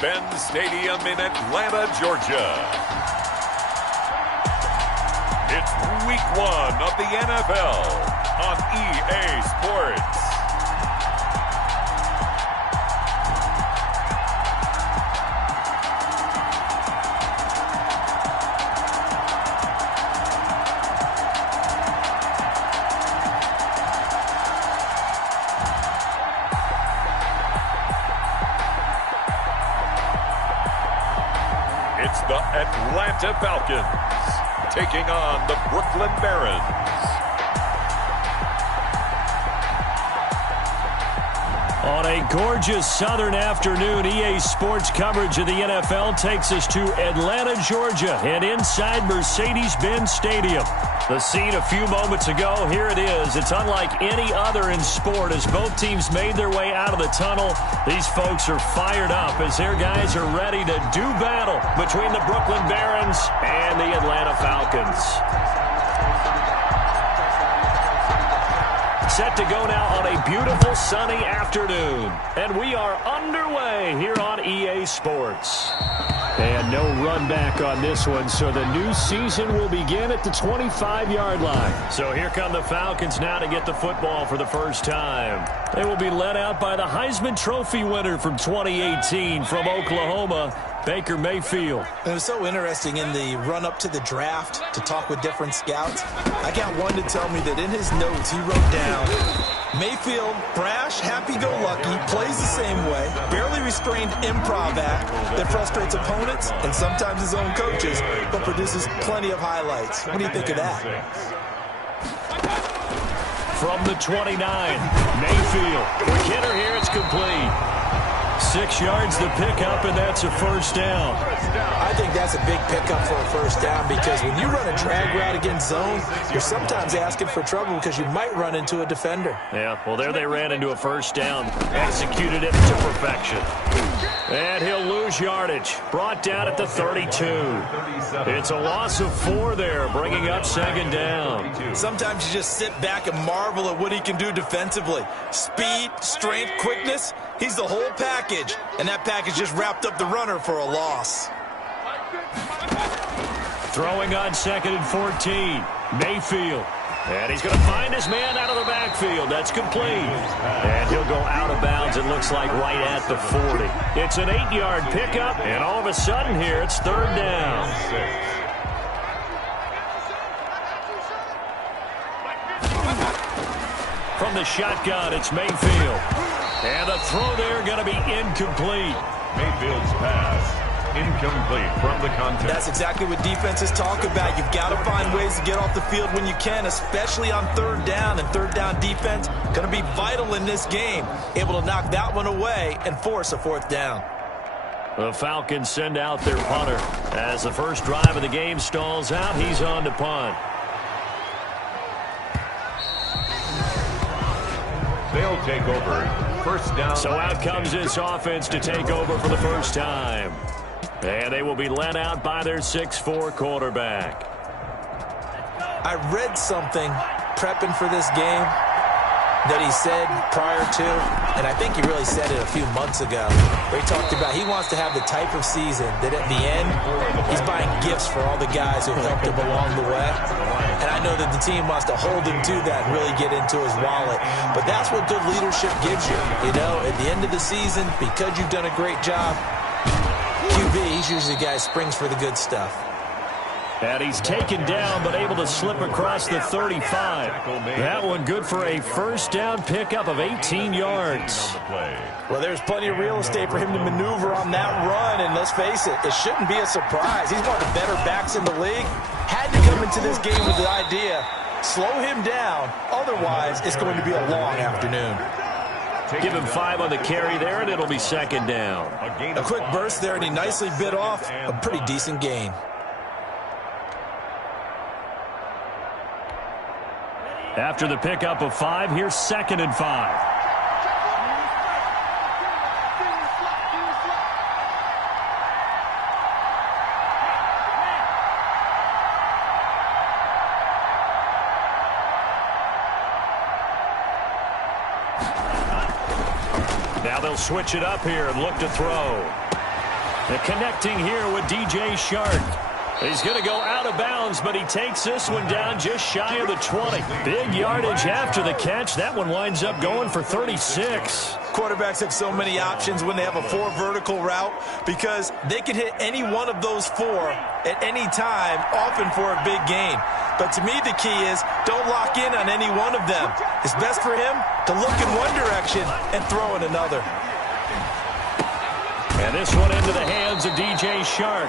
Mercedes-Benz Stadium in Atlanta, Georgia. It's week 1 of the NFL on EA Sports. It's the Atlanta Falcons taking on the Brooklyn Barons. On a gorgeous southern afternoon, EA Sports coverage of the NFL takes us to Atlanta, Georgia, and inside Mercedes-Benz Stadium. The scene a few moments ago, here it is. It's unlike any other in sport as both teams made their way out of the tunnel. These folks are fired up as their guys are ready to do battle between the Brooklyn Barons and the Atlanta Falcons. Set to go now on a beautiful sunny afternoon. And we are underway here on EA Sports. And no run back on this one, so the new season will begin at the 25-yard line. So here come the Falcons now to get the football for the first time. They will be led out by the Heisman Trophy winner from 2018 from Oklahoma, Baker Mayfield. It was so interesting in the run-up to the draft to talk with different scouts. I got one to tell me that in his notes he wrote down, Mayfield, brash, happy-go-lucky, plays the same way, barely restrained improv act that frustrates opponents and sometimes his own coaches, but produces plenty of highlights. What do you think of that? From the 29, Mayfield. Quick hitter here, it's complete. 6 yards to pick up, and that's a first down. I think that's a big pickup for a first down because when you run a drag route against zone, you're sometimes asking for trouble because you might run into a defender. Yeah, well, there they ran into a first down. Executed it to perfection. And he'll lose yardage. Brought down at the 32. It's a loss of 4 there, bringing up second down. Sometimes you just sit back and marvel at what he can do defensively. Speed, strength, quickness. He's the whole package, and that package just wrapped up the runner for a loss. Throwing on 2nd and 14, Mayfield. And he's going to find his man out of the backfield. That's complete. And he'll go out of bounds, it looks like, right at the 40. It's an 8-yard pickup, and all of a sudden here, it's third down. From the shotgun, it's Mayfield. And the throw there going to be incomplete. Mayfield's pass incomplete from the contest. That's exactly what defenses talk about. You've got to find ways to get off the field when you can, especially on third down. And third down defense going to be vital in this game. Able to knock that one away and force a fourth down. The Falcons send out their punter. As the first drive of the game stalls out, he's on to punt. They'll take over. First down. So out comes this offense to take over for the first time. And they will be led out by their 6'4" quarterback. I read something prepping for this game that he said prior to, and I think he really said it a few months ago, where he talked about he wants to have the type of season that at the end, he's buying gifts for all the guys who helped him along the way. And I know that the team wants to hold him to that and really get into his wallet. But that's what good leadership gives you. You know, at the end of the season, because you've done a great job, QB, he's usually the guy who springs for the good stuff. And he's taken down, but able to slip across the 35. That one good for a first down pickup of 18 yards. Well, there's plenty of real estate for him to maneuver on that run, and let's face it, it shouldn't be a surprise. He's one of the better backs in the league. Had to come into this game with the idea, slow him down, otherwise it's going to be a long afternoon. Give him 5 on the carry there, and it'll be second down. A quick burst there, and he nicely bit off a pretty decent gain. After the pickup of 5, here's 2nd and 5. Now they'll switch it up here and look to throw. And connecting here with DJ Shark. He's going to go out of bounds, but he takes this one down just shy of the 20. Big yardage after the catch. That one winds up going for 36. Quarterbacks have so many options when they have a 4 vertical route because they can hit any one of those 4 at any time, often for a big gain. But to me, the key is don't lock in on any one of them. It's best for him to look in one direction and throw in another. And this one into the hands of DJ Shark.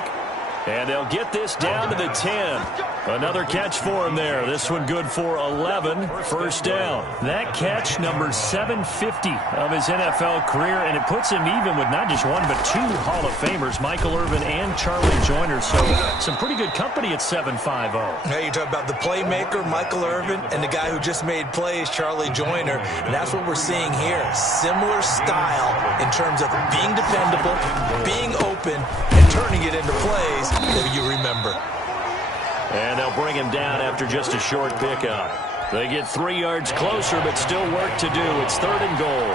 And they'll get this down to the 10. Another catch for him there. This one good for 11. First down. That catch, number 750 of his NFL career, and it puts him even with not just one but 2 Hall of Famers, Michael Irvin and Charlie Joyner. So some pretty good company at 750. Hey, you talk about the playmaker, Michael Irvin, and the guy who just made plays, Charlie Joyner. And that's what we're seeing here. Similar style in terms of being dependable, being open, and turning it into plays that you remember. And they'll bring him down after just a short pickup. They get 3 yards closer, but still work to do. It's 3rd and goal.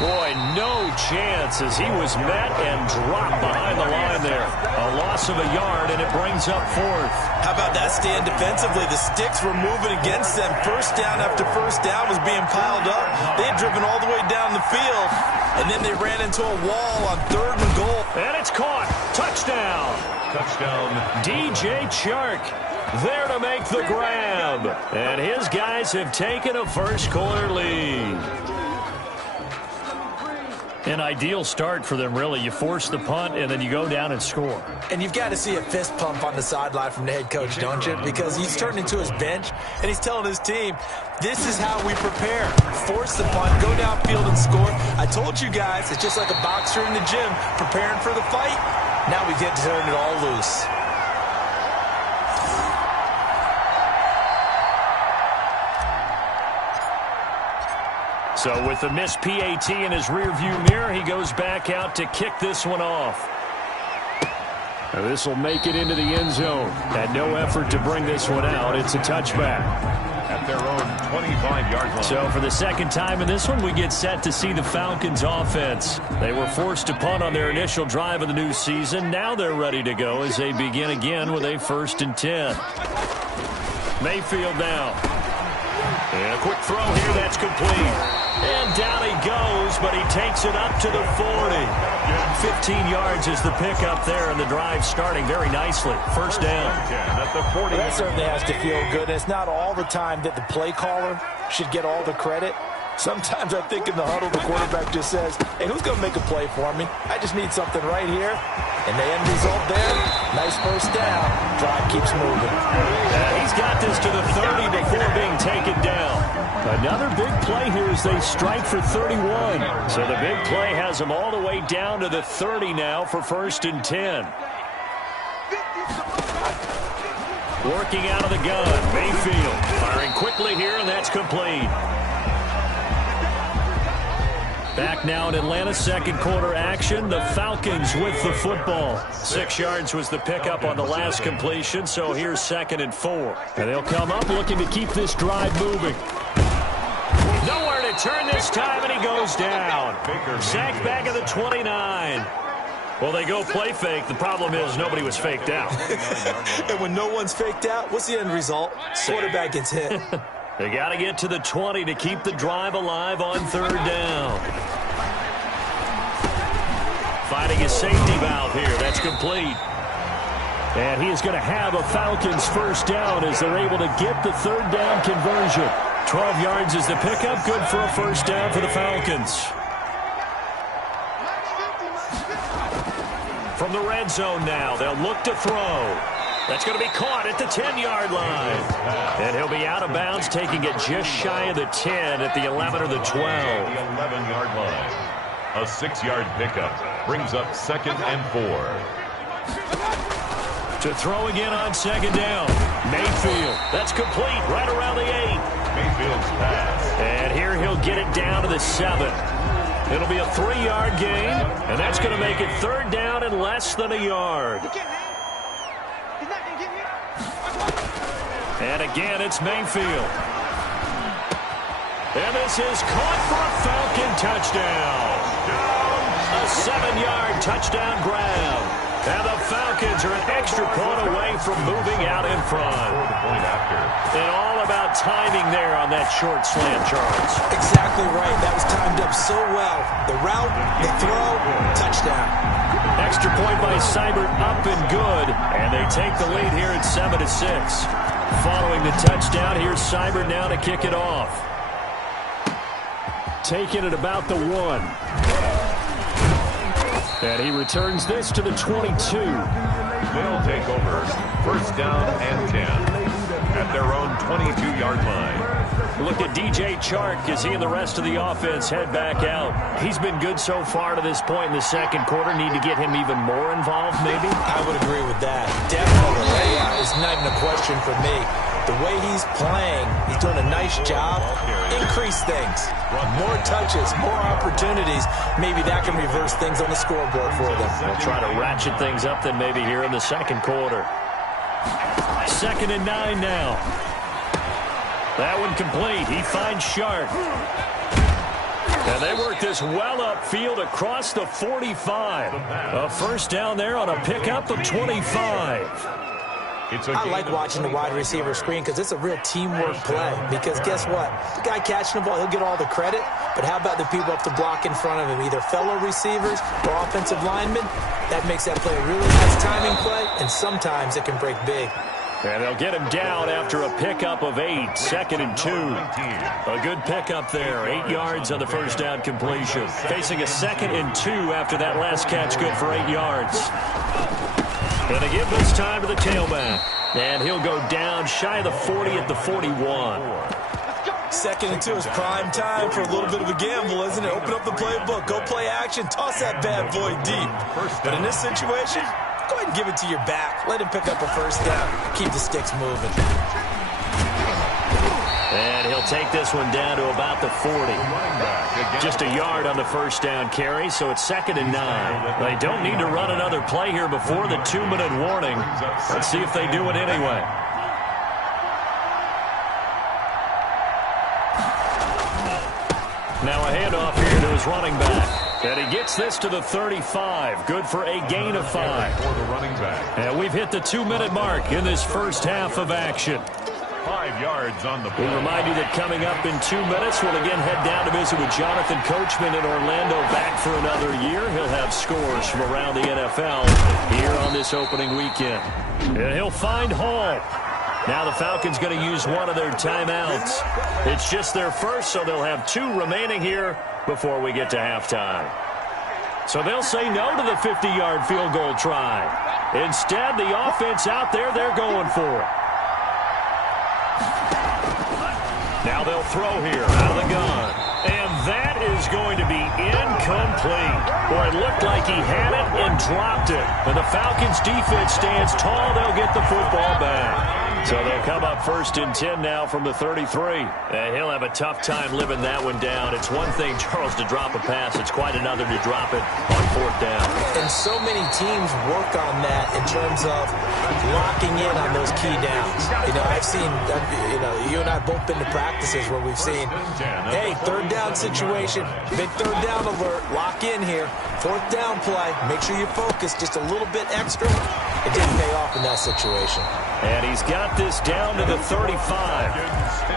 Boy, no chance as he was met and dropped behind the line there. A loss of a yard, and it brings up 4th. How about that stand defensively? The sticks were moving against them. First down after first down was being piled up. They had driven all the way down the field, and then they ran into a wall on 3rd and goal. And it's caught. Touchdown. Touchdown. DJ Shark there to make the grab. And his guys have taken a first-quarter lead. An ideal start for them, really. You force the punt, and then you go down and score. And you've got to see a fist pump on the sideline from the head coach, don't you? Because he's turning into his bench, and he's telling his team, this is how we prepare. Force the punt, go downfield and score. I told you guys, it's just like a boxer in the gym preparing for the fight. Now we get to turn it all loose. So with the missed PAT in his rearview mirror, he goes back out to kick this one off. This will make it into the end zone. Had no effort to bring this one out. It's a touchback. At their own 25-yard line. So for the second time in this one, we get set to see the Falcons offense. They were forced to punt on their initial drive of the new season. Now they're ready to go as they begin again with a 1st and 10. Mayfield now. And a quick throw here, that's complete. And down he goes, but he takes it up to the 40. 15 yards is the pickup there, and the drive starting very nicely. First down. At the 40. That certainly has to feel good. It's not all the time that the play caller should get all the credit. Sometimes I think in the huddle, the quarterback just says, hey, who's going to make a play for me? I just need something right here. And the end result there, nice first down. Drive keeps moving. He's got this to the 30 before being taken down. Another big play here as they strike for 31. So the big play has them all the way down to the 30 now for 1st and 10. Working out of the gun, Mayfield firing quickly here, and that's complete. Back now in Atlanta, second quarter action. The Falcons with the football. 6 yards was the pickup on the last completion, so here's 2nd and 4. And they'll come up looking to keep this drive moving. Nowhere to turn this time, and he goes down. Sacked back at the 29. Well, they go play fake. The problem is nobody was faked out. And when no one's faked out, what's the end result? Quarterback gets hit. They got to get to the 20 to keep the drive alive on 3rd down. Finding a safety valve here. That's complete. And he is going to have a Falcons first down as they're able to get the 3rd down conversion. 12 yards is the pickup. Good for a first down for the Falcons. From the red zone now, they'll look to throw. That's going to be caught at the 10-yard line. And he'll be out of bounds, taking it just shy of the 10 at the 11 or the 12. The 11-yard line. A 6-yard pickup brings up 2nd and 4. To throw again on 2nd down. Mayfield. That's complete right around the 8. Mayfield's pass. And here he'll get it down to the 7. It'll be a 3-yard gain, and that's going to make it 3rd down and less than a yard. And again, it's Mayfield. And this is caught for a Falcon touchdown. A 7-yard touchdown grab. And the Falcons are an extra point away from moving out in front. And all about timing there on that short slant, Charles. Exactly right. That was timed up so well. The route, the throw, touchdown. Extra point by Seibert, up and good. And they take the lead here at 7-6. Following the touchdown, here's Seibert now to kick it off. Taking it about the 1. And he returns this to the 22. They'll take over first down and 10 at their own 22-yard line. Look at DJ Chark as he and the rest of the offense head back out. He's been good so far to this point in the second quarter. Need to get him even more involved, maybe? I would agree with that. Definitely. It's not even a question for me. The way he's playing, he's doing a nice job. Increase things. More touches, more opportunities. Maybe that can reverse things on the scoreboard for them. They'll try to ratchet things up then maybe here in the second quarter. 2nd and 9 now. That one complete. He finds Sharp. And they work this well upfield across the 45. A first down there on a pickup of 25. I like watching the wide receiver screen because it's a real teamwork play. Because guess what? The guy catching the ball, he'll get all the credit. But how about the people up the block in front of him, either fellow receivers or offensive linemen? That makes that play a really nice timing play, and sometimes it can break big. And they'll get him down after a pickup of 8. 2nd and 2. A good pickup there. 8 yards on the first down completion. Facing a 2nd and 2 after that last catch, good for 8 yards. And they give this time to the tailback. And he'll go down shy of the 40 at the 41. 2nd and 2 is prime time for a little bit of a gamble, isn't it? Open up the playbook, go play action, toss that bad boy deep. But in this situation, go ahead and give it to your back. Let him pick up a first down. Keep the sticks moving. And he'll take this one down to about the 40. Just a yard on the first down carry, so it's 2nd and 9. They don't need to run another play here before the 2-minute warning. Let's see if they do it anyway. Now a handoff here to his running back. And he gets this to the 35. Good for a gain of 5. And we've hit the 2-minute mark in this first half of action. 5 yards on the play. We remind you that coming up in 2 minutes, we'll again head down to visit with Jonathan Coachman in Orlando, back for another year. He'll have scores from around the NFL here on this opening weekend. And he'll find Hall. Now the Falcons going to use one of their timeouts. It's just their first, so they'll have 2 remaining here before we get to halftime. So they'll say no to the 50-yard field goal try. Instead, the offense out there, they're going for it. Now they'll throw here out of the gun. And that is going to be incomplete. Boy, it looked like he had it and dropped it. And the Falcons defense stands tall. They'll get the football back. So they'll come up 1st and 10 now from the 33. He'll have a tough time living that one down. It's one thing, Charles, to drop a pass. It's quite another to drop it on 4th down. And so many teams work on that in terms of locking in on those key downs. You know, I've seen, you and I both been to practices where we've seen, hey, 3rd down situation, big 3rd down alert, lock in here. 4th down play, make sure you focus just a little bit extra. It didn't pay off in that situation. And he's got this down to the 35.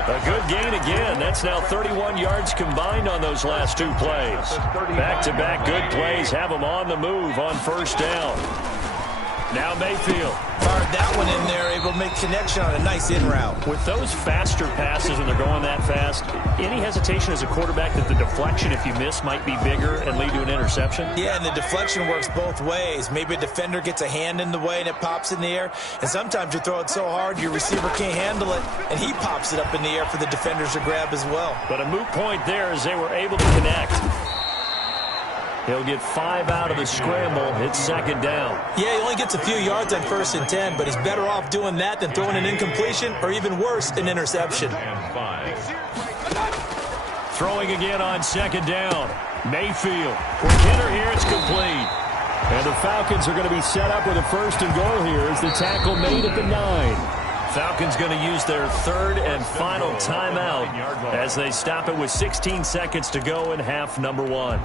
A good gain again. That's now 31 yards combined on those last 2 plays. Back-to-back good plays have them on the move on 1st down. Now Mayfield. Fired that one in there, able to make connection on a nice in route. With those faster passes when they're going that fast, any hesitation as a quarterback that the deflection, if you miss, might be bigger and lead to an interception? Yeah, and the deflection works both ways. Maybe a defender gets a hand in the way and it pops in the air. And sometimes you throw it so hard your receiver can't handle it, and he pops it up in the air for the defenders to grab as well. But a moot point there as they were able to connect. He'll get 5 out of the scramble. It's 2nd down. Yeah, he only gets a few yards on 1st and 10, but he's better off doing that than throwing an incompletion or even worse, an interception. Throwing again on 2nd down. Mayfield. For Kenner here, it's complete. And the Falcons are going to be set up with a 1st and goal here as the tackle made at the 9. Falcons going to use their third and final timeout as they stop it with 16 seconds to go in half number 1.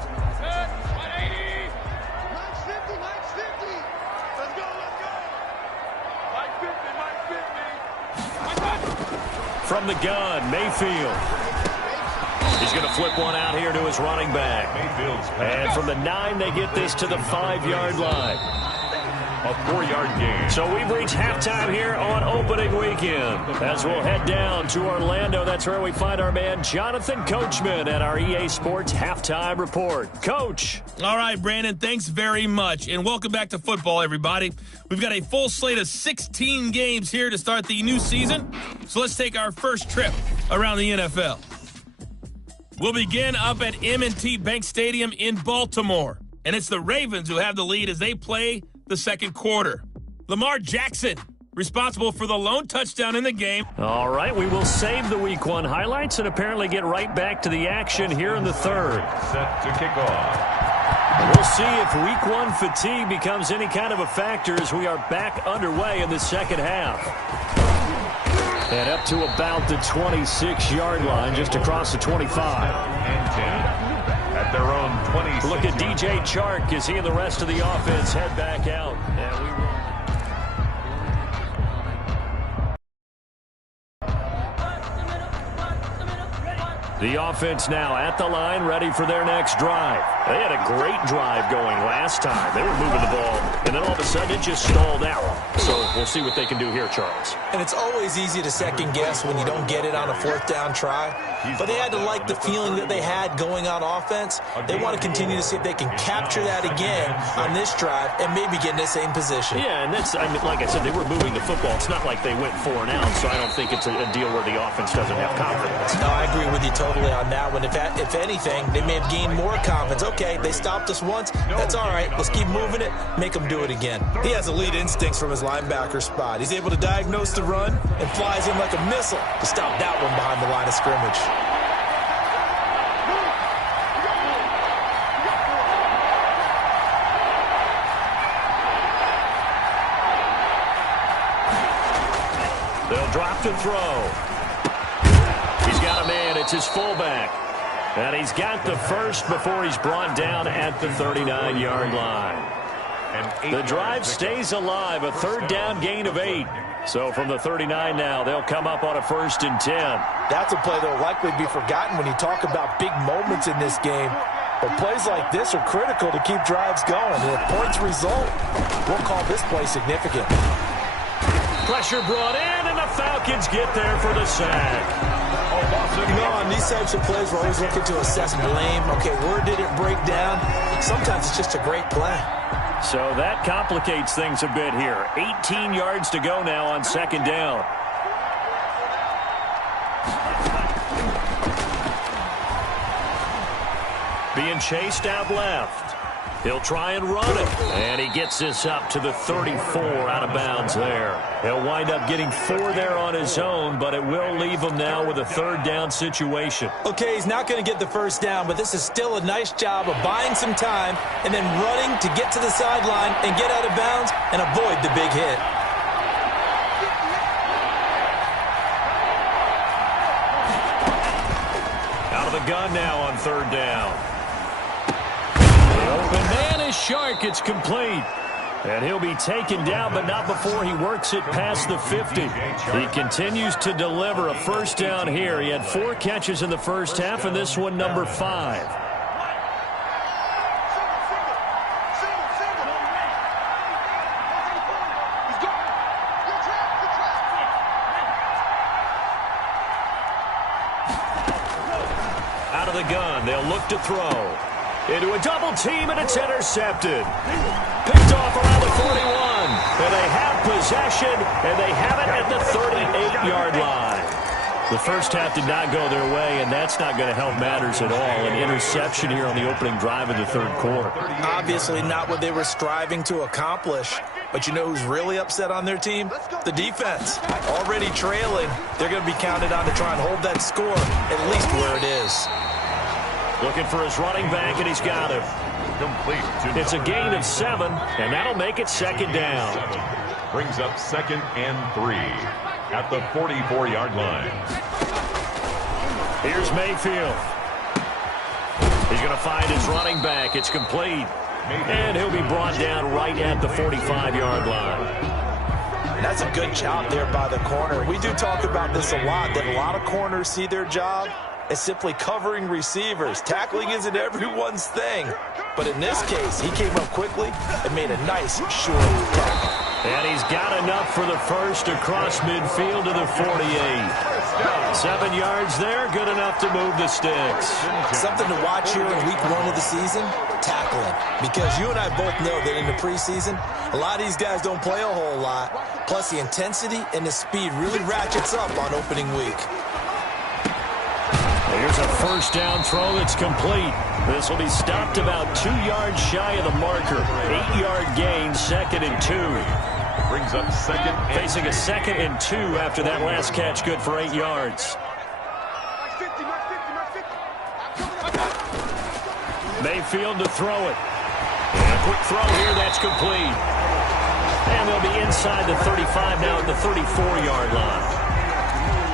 From the gun, Mayfield. He's going to flip one out here to his running back. And from the 9, they get this to the 5-yard line. A 4-yard gain. So we've reached halftime here on opening weekend. As we'll head down to Orlando, that's where we find our man Jonathan Coachman at our EA Sports Halftime Report. Coach. All right, Brandon, thanks very much. And welcome back to football, everybody. We've got a full slate of 16 games here to start the new season. So let's take our first trip around the NFL. We'll begin up at M&T Bank Stadium in Baltimore. And it's the Ravens who have the lead as they play the second quarter. Lamar Jackson, responsible for the lone touchdown in the game. All right, we will save the Week 1 highlights and apparently get right back to the action here in the third. Set to kick off. We'll see if Week 1 fatigue becomes any kind of a factor as we are back underway in the second half. And up to about the 26-yard line, just across the 25. And 10. At their own 26. Look at DJ Chark as he and the rest of the offense head back out. And we will... The offense now at the line, ready for their next drive. They had a great drive going last time. They were moving the ball, and then all of a sudden it just stalled out. So we'll see what they can do here, Charles. And it's always easy to second-guess when you don't get it on a fourth-down try. But they had to like the feeling that they had going on offense. They want to continue to see if they can capture that again on this drive and maybe get in the same position. Yeah, and that's, I mean, like I said, they were moving the football. It's not like they went 4 and out, so I don't think it's a deal where the offense doesn't have confidence. No, I agree with you totally on that one. If anything, they may have gained more confidence. Okay, they stopped us once. That's all right. Let's keep moving it. Make them do it again. He has elite instincts from his linebacker spot. He's able to diagnose the run and flies in like a missile to stop that one behind the line of scrimmage. They'll drop to throw. He's got a man. It's his fullback. And he's got the first before he's brought down at the 39-yard line. The drive stays alive, a third down gain of 8. So from the 39 now, they'll come up on a 1st and 10. That's a play that will likely be forgotten when you talk about big moments in this game. But plays like this are critical to keep drives going. And if points result, we'll call this play significant. Pressure brought in, and the Falcons get there for the sack. You know, on these types of plays, we're always looking to assess blame. Okay, where did it break down? Sometimes it's just a great play. So that complicates things a bit here. 18 yards to go now on 2nd down. Being chased out left. He'll try and run it. And he gets this up to the 34 out of bounds there. He'll wind up getting 4 there on his own, but it will leave him now with a 3rd down situation. Okay, he's not going to get the 1st down, but this is still a nice job of buying some time and then running to get to the sideline and get out of bounds and avoid the big hit. Out of the gun now on 3rd down. Open man is Shark. It's complete. And he'll be taken down, but not before he works it past the 50. He continues to deliver a 1st down here. He had 4 catches in the first half, and this one number 5. Out of the gun, they'll look to throw. Into a double team, and it's intercepted. Picked off around the 41. And they have possession, and they have it at the 38-yard line. The first half did not go their way, and that's not going to help matters at all. An interception here on the opening drive of the 3rd quarter. Obviously not what they were striving to accomplish. But you know who's really upset on their team? The defense. Already trailing. They're going to be counted on to try and hold that score at least where it is. Looking for his running back, and he's got him. Complete. It's a gain of 7, and that'll make it 2nd down. Brings up 2nd and 3. at the 44-yard line. Here's Mayfield. He's going to find his running back. It's complete. And he'll be brought down right at the 45-yard line. That's a good job there by the corner. We do talk about this a lot, that a lot of corners see their job as simply covering receivers. Tackling isn't everyone's thing. But in this case, he came up quickly and made a nice, short tackle. And he's got enough for the first across midfield to the 48. 7 yards there, good enough to move the sticks. Something to watch here in week 1 of the season, tackling. Because you and I both know that in the preseason, a lot of these guys don't play a whole lot. Plus, the intensity and the speed really ratchets up on opening week. Here's a first down throw that's complete. This will be stopped about 2 yards shy of the marker. 8-yard gain, 2nd and 2. Brings up second. Facing a 2nd and 2 after that last catch, good for 8 yards. Mayfield to throw it. And a quick throw here, that's complete. And they'll be inside the 35 now at the 34-yard line.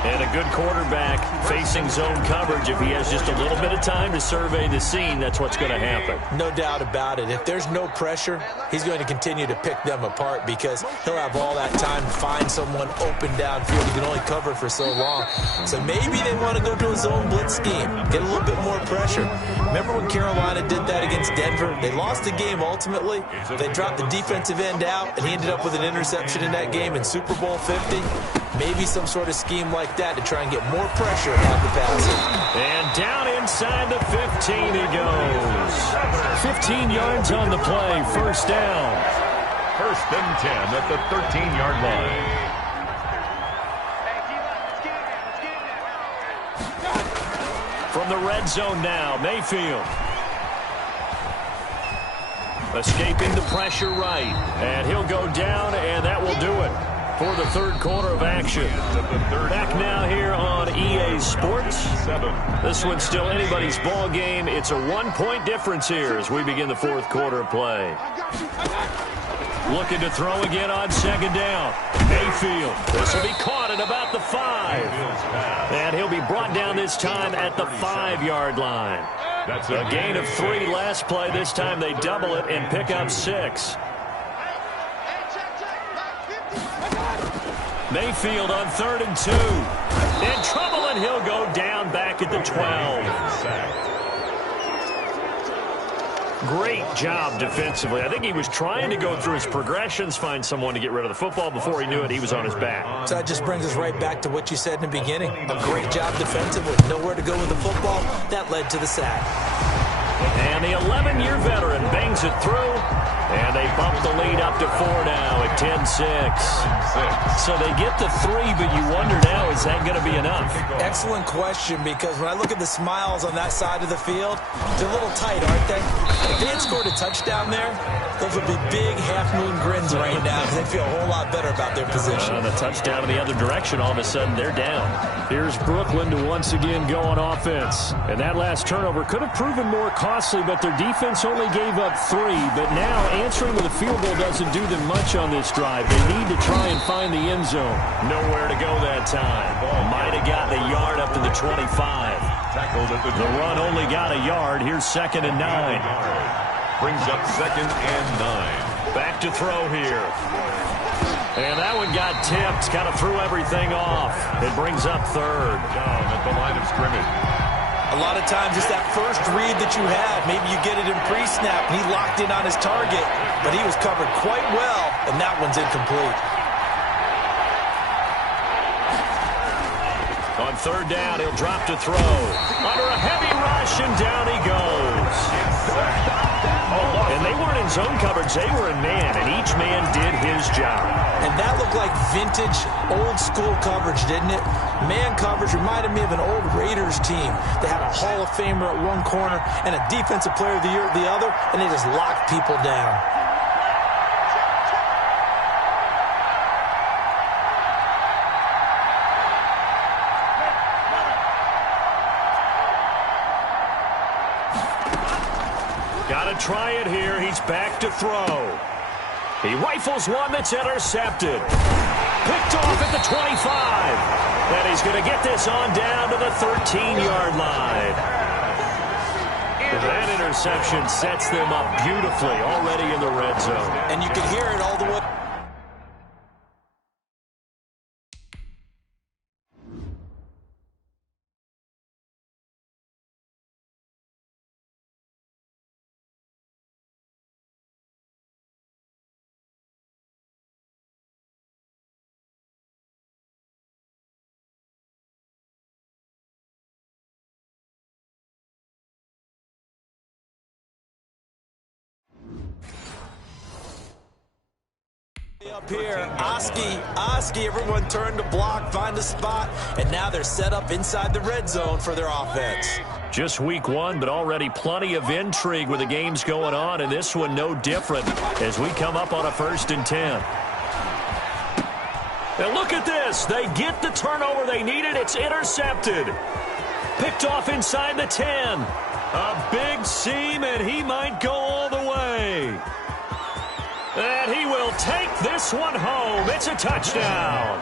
And a good quarterback facing zone coverage. If he has just a little bit of time to survey the scene, that's what's going to happen. No doubt about it. If there's no pressure, he's going to continue to pick them apart because he'll have all that time to find someone open downfield. He can only cover for so long. So maybe they want to go to a zone blitz scheme, get a little bit more pressure. Remember when Carolina did that against Denver? They lost the game ultimately. They dropped the defensive end out, and he ended up with an interception in that game in Super Bowl 50. Maybe some sort of scheme like that to try and get more pressure on the passer. And down inside the 15 he goes. 15 yards on the play, first down. 1st and 10 at the 13-yard line. From the red zone now, Mayfield. Escaping the pressure right. And he'll go down, and that will do it for the 3rd quarter of action. Back now here on EA Sports. This one's still anybody's ball game. It's a 1-point difference here as we begin the 4th quarter of play. Looking to throw again on 2nd down. Mayfield. This will be caught at about the 5. And he'll be brought down this time at the 5-yard line. That's a gain of 3 last play. This time they double it and pick up 6. Mayfield on 3rd and 2. In trouble, and he'll go down back at the 12. Great job defensively. I think he was trying to go through his progressions, find someone to get rid of the football. Before he knew it, he was on his back. So that just brings us right back to what you said in the beginning. A great job defensively. Nowhere to go with the football. That led to the sack. And the 11-year veteran bangs it through. And they bump the lead up to 4 now at 10-6. So they get the 3, but you wonder now, is that going to be enough? Excellent question, because when I look at the smiles on that side of the field, they're a little tight, aren't they? If they had scored a touchdown there, those would be big half-moon grins right now because they feel a whole lot better about their position. And a touchdown in the other direction, all of a sudden they're down. Here's Brooklyn to once again go on offense. And that last turnover could have proven more costly, but their defense only gave up 3. But now answering with a field goal doesn't do them much on this drive. They need to try and find the end zone. Nowhere to go that time. Might have gotten a yard up to the 25. The run only got a yard. Here's 2nd and 9. Brings up 2nd and 9. Back to throw here. And that one got tipped. Kind of threw everything off. It brings up 3rd. Down at the line of scrimmage. A lot of times it's that first read that you have. Maybe you get it in pre-snap, and he locked in on his target, but he was covered quite well, and that one's incomplete. On 3rd down, he'll drop to throw. Under a heavy rush, and down he goes. And they weren't in zone coverage. They were in man, and each man did his job. And that looked like vintage, old-school coverage, didn't it? Man coverage reminded me of an old Raiders team. They had a Hall of Famer at one corner and a Defensive Player of the Year at the other, and they just locked people down. Got to try it here. He's back to throw. He rifles one that's intercepted. Picked off at the 25. And he's going to get this on down to the 13-yard line. That interception sets them up beautifully already in the red zone. And you can hear it all the way. Up here, Oski, everyone turned to block, find a spot, and now they're set up inside the red zone for their offense. Just week one, but already plenty of intrigue with the games going on, and this one no different as we come up on a 1st and 10. And look at this. They get the turnover they needed. It's intercepted. Picked off inside the 10. A big seam, and he might go all the way. And he will take this one home. It's a touchdown.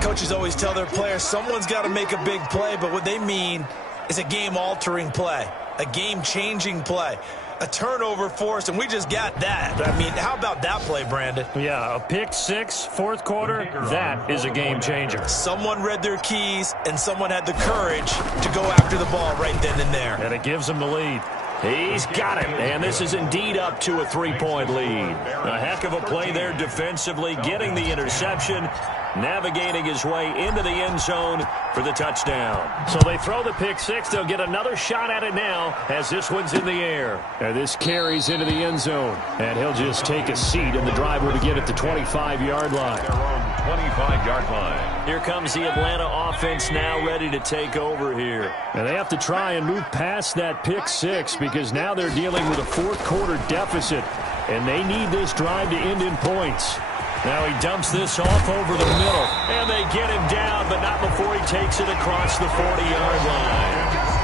Coaches always tell their players someone's got to make a big play, but what they mean is a game-altering play, a game-changing play, a turnover force, and we just got that. I mean, how about that play, Brandon? Yeah, a pick six, 4th quarter, that is a game changer. Someone read their keys, and someone had the courage to go after the ball right then and there. And it gives them the lead. He's got it, and this is indeed up to a 3-point lead. A heck of a play there defensively, getting the interception, navigating his way into the end zone for the touchdown. So they throw the pick six. They'll get another shot at it now as this one's in the air. And this carries into the end zone, and he'll just take a seat, and the drive will begin at the 25-yard line. Their own 25-yard line. Here comes the Atlanta offense now ready to take over here. And they have to try and move past that pick six because now they're dealing with a 4th quarter deficit, and they need this drive to end in points. Now he dumps this off over the middle, and they get him down, but not before he takes it across the 40-yard line.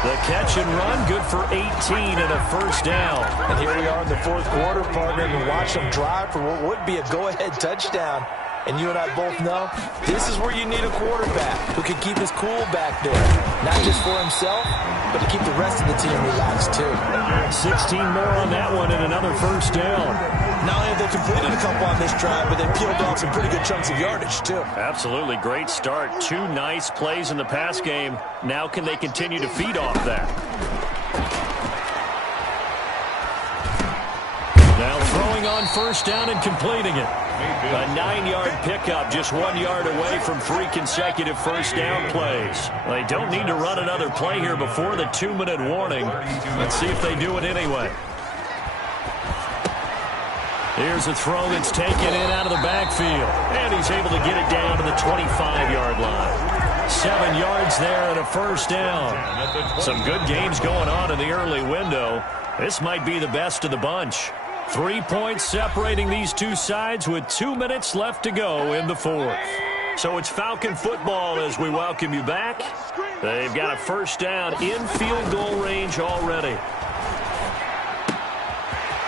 The catch and run, good for 18 and a 1st down. And here we are in the 4th quarter, partner, and watch them drive for what would be a go-ahead touchdown. And you and I both know this is where you need a quarterback who can keep his cool back there. Not just for himself, but to keep the rest of the team relaxed, too. 16 more on that one and another 1st down. Not only have they completed a couple on this drive, but they peeled off some pretty good chunks of yardage, too. Absolutely great start. 2 nice plays in the pass game. Now can they continue to feed off that? Now throwing on 1st down and completing it. A 9-yard pickup, just 1 yard away from 3 consecutive 1st down plays. They don't need to run another play here before the 2-minute warning. Let's see if they do it anyway. Here's a throw that's taken in out of the backfield. And he's able to get it down to the 25-yard line. 7 yards there and a 1st down. Some good games going on in the early window. This might be the best of the bunch. 3 points separating these two sides with 2 minutes left to go in the 4th. So it's Falcon football as we welcome you back. They've got a 1st down in field goal range already.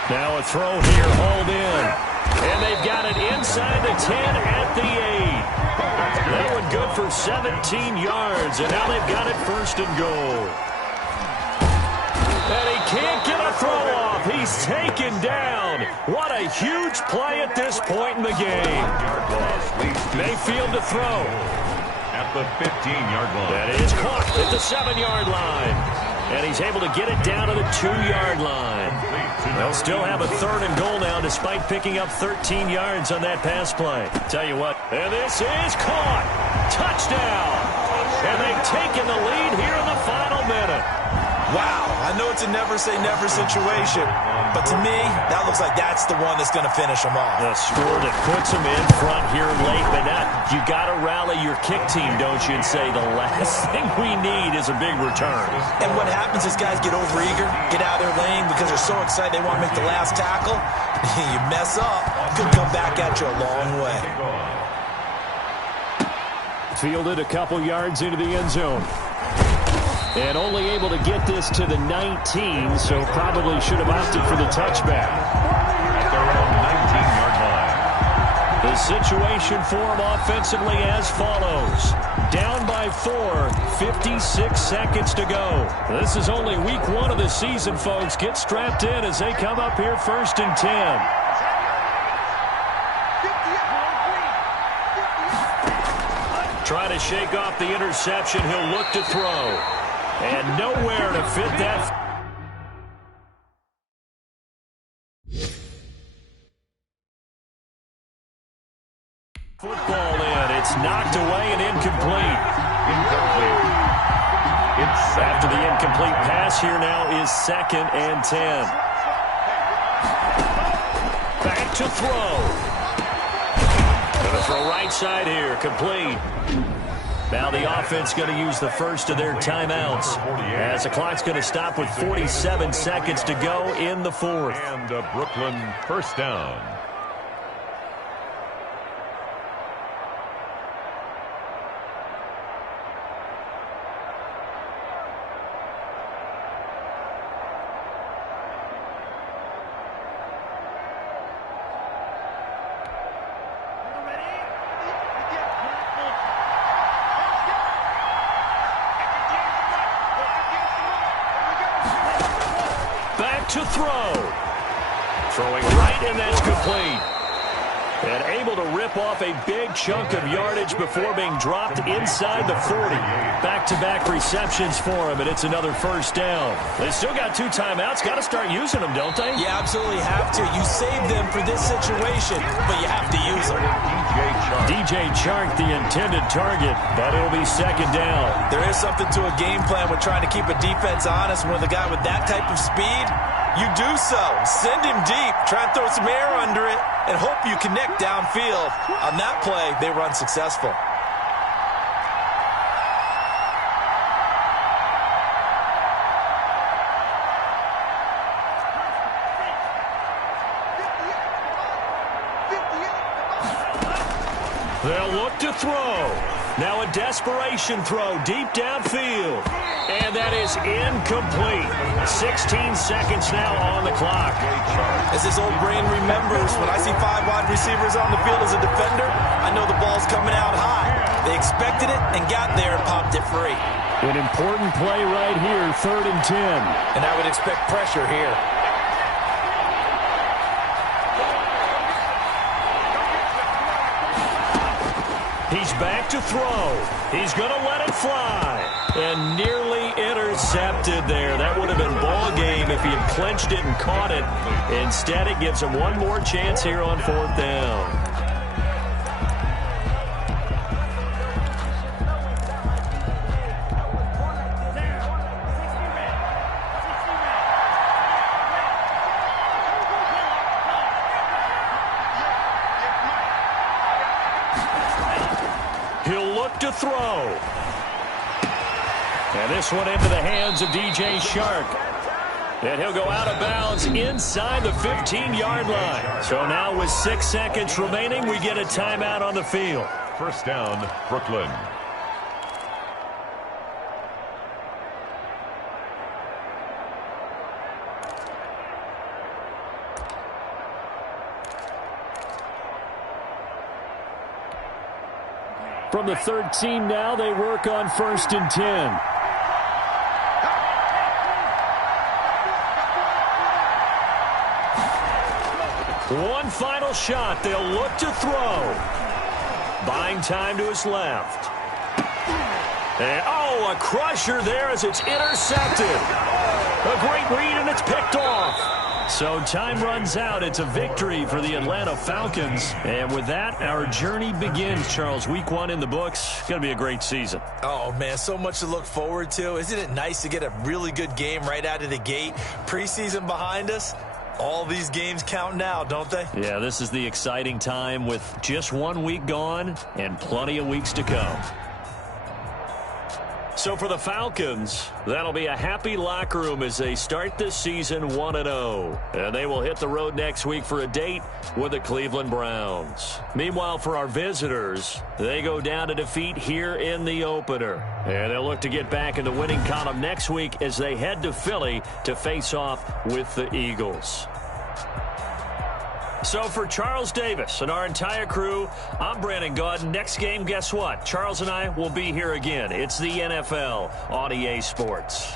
Now a throw here, hauled in. And they've got it inside the 10 at the 8. That one good for 17 yards, and now they've got it 1st and goal. And he can't get a throw off. He's taken down. What a huge play at this point in the game. Mayfield to throw. At the 15-yard line. That is caught at the 7-yard line. And he's able to get it down to the 2-yard line. They'll still have a 3rd and goal now despite picking up 13 yards on that pass play. Tell you what, and this is caught. Touchdown. And they've taken the lead here in the final minute. Wow, I know it's a never-say-never situation, but to me, that looks like that's the one that's going to finish them off. The score that puts them in front here late, but you got to rally your kick team, don't you, and say the last thing we need is a big return. And what happens is guys get overeager, get out of their lane because they're so excited they want to make the last tackle. You mess up, could come back at you a long way. Fielded a couple yards into the end zone. And only able to get this to the 19, so probably should have opted for the touchback. At their own situation for them offensively as follows. Down by 4, 56 seconds to go. This is only week 1 of the season, folks. Get strapped in as they come up here 1st and 10. Trying to shake off the interception. He'll look to throw. And nowhere to fit that. Football in. It's knocked away and incomplete. After the incomplete pass, here now is 2nd and 10. Back to throw. Going to throw right side here. Complete. Now the offense going to use the first of their timeouts as the clock's going to stop with 47 seconds to go in the 4th. And a Brooklyn 1st down. To throw. Throwing right, and that's complete. And able to rip off a big chunk of yardage before being dropped inside the 40. Back-to-back receptions for him, and it's another 1st down. They still got 2 timeouts. Got to start using them, don't they? You absolutely have to. You save them for this situation, but you have to use them. DJ Chark, the intended target, but it'll be 2nd down. There is something to a game plan with trying to keep a defense honest. When the guy with that type of speed, you do so. Send him deep. Try and throw some air under it and hope you connect downfield. On that play, they were unsuccessful. They'll look to throw. Now a desperation throw deep downfield. And that is incomplete. 16 seconds now on the clock. As his old brain remembers, when I see 5 wide receivers on the field as a defender, I know the ball's coming out high. They expected it and got there and popped it free. An important play right here, 3rd and 10. And I would expect pressure here. He's back to throw. He's going to let it fly. And nearly intercepted there. That would have been ball game if he had clenched it and caught it. Instead, it gives him one more chance here on 4th down. He'll look to throw. And this one into the hands of DJ Chark. And he'll go out of bounds inside the 15-yard line. So now with 6 seconds remaining, we get a timeout on the field. 1st down, Brooklyn. From the 13 now, they work on 1st and 10. One final shot. They'll look to throw. Buying time to his left. And, a crusher there as it's intercepted. A great read, and it's picked off. So time runs out. It's a victory for the Atlanta Falcons. And with that, our journey begins, Charles. Week 1 in the books. Going to be a great season. Oh, man, so much to look forward to. Isn't it nice to get a really good game right out of the gate? Preseason behind us. All these games count now, don't they? Yeah, this is the exciting time with just 1 week gone and plenty of weeks to come. So for the Falcons, that'll be a happy locker room as they start this season 1-0. And they will hit the road next week for a date with the Cleveland Browns. Meanwhile, for our visitors, they go down to defeat here in the opener. And they'll look to get back in the winning column next week as they head to Philly to face off with the Eagles. So for Charles Davis and our entire crew, I'm Brandon Gaudin. Next game, guess what? Charles and I will be here again. It's the NFL on EA Sports.